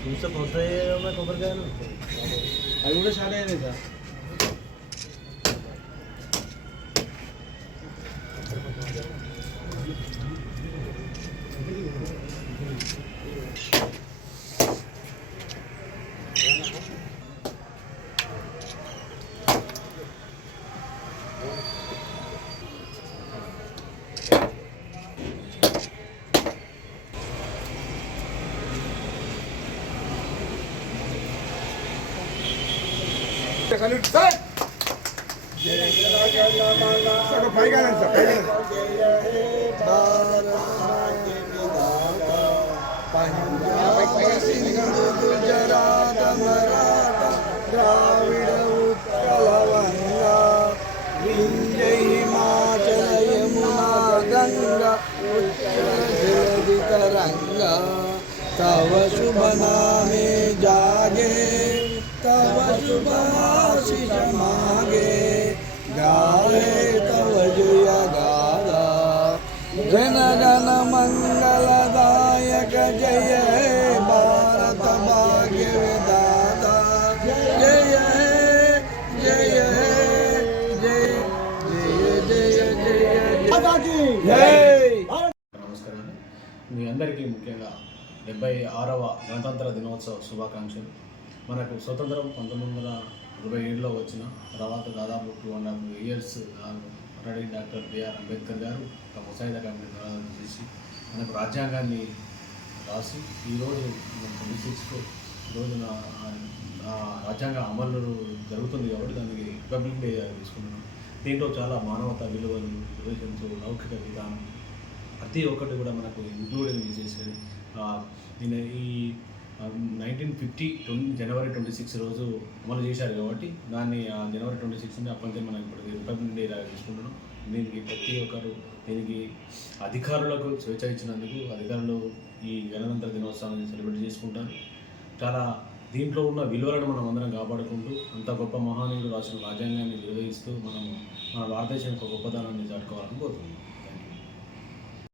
तुमचं फक्त एवढं शाळा आहे नाही का? गुजरात मराठा द्राविड उत्कल गंगा विंजय हिमाचल यमुना गंगा उत्कल जलदित रंगा तव शुभ जागे। జలధి తరంగ తవ శుభ నామే జాగే తవ శుభ ఆశిష మాగే గాయే తవ జయ గాదా జన జన మంగళదాయక జయ హే భారత భాగ్య విదాత జయ హే జయ హే జయ జయ జయ జయ జయ నమస్కారం మీ అందరికీ ముఖ్యంగా డెబ్బై ఆరవ గణతంత్ర దినోత్సవ శుభాకాంక్షలు. మనకు స్వతంత్రం పంతొమ్మిది వందల ఇరవై ఏడులో వచ్చిన తర్వాత దాదాపు two and half years already doctor BR Ambedkar garu ఒక ముసాయిదా కమిటీ నిర్వహణ చేసి మనకు రాజ్యాంగాన్ని రాసి ఈరోజు ట్వంటీ సిక్స్త్ రోజున రాజ్యాంగ అమలు జరుగుతుంది కాబట్టి దానికి రిపబ్లిక్ డే తీసుకున్నాం దీంట్లో చాలా మానవతా విలువలు రిలేషన్స్ లౌకిక విధానం ప్రతి ఒక్కటి కూడా మనకు ఇంక్లూడింగ్ చేసేది. నేను ఈ nineteen fifty twenty January twenty six రోజు అమలు చేశారు కాబట్టి దాన్ని ఆ జనవరి ట్వంటీ సిక్స్ అప్పటి నుంచి మనం ఇప్పుడు రిపబ్లిక్ డే తీసుకుంటున్నాం దీనికి ప్రతి ఒక్కరు దీనికి అధికారులకు స్వేచ్ఛ ఇచ్చినందుకు అధికారులు ఈ గణతంత్ర దినోత్సవాన్ని సెలబ్రేట్ చేసుకుంటారు. చాలా దీంట్లో ఉన్న విలువలను మనం అందరం కాపాడుకుంటూ అంత గొప్ప మహానీయుడు రాసిన రాజ్యాంగాన్ని నిర్వహిస్తూ మనం మన భారతదేశం యొక్క గొప్పతనాన్ని చాటుకోవాలని కోరుతున్నాం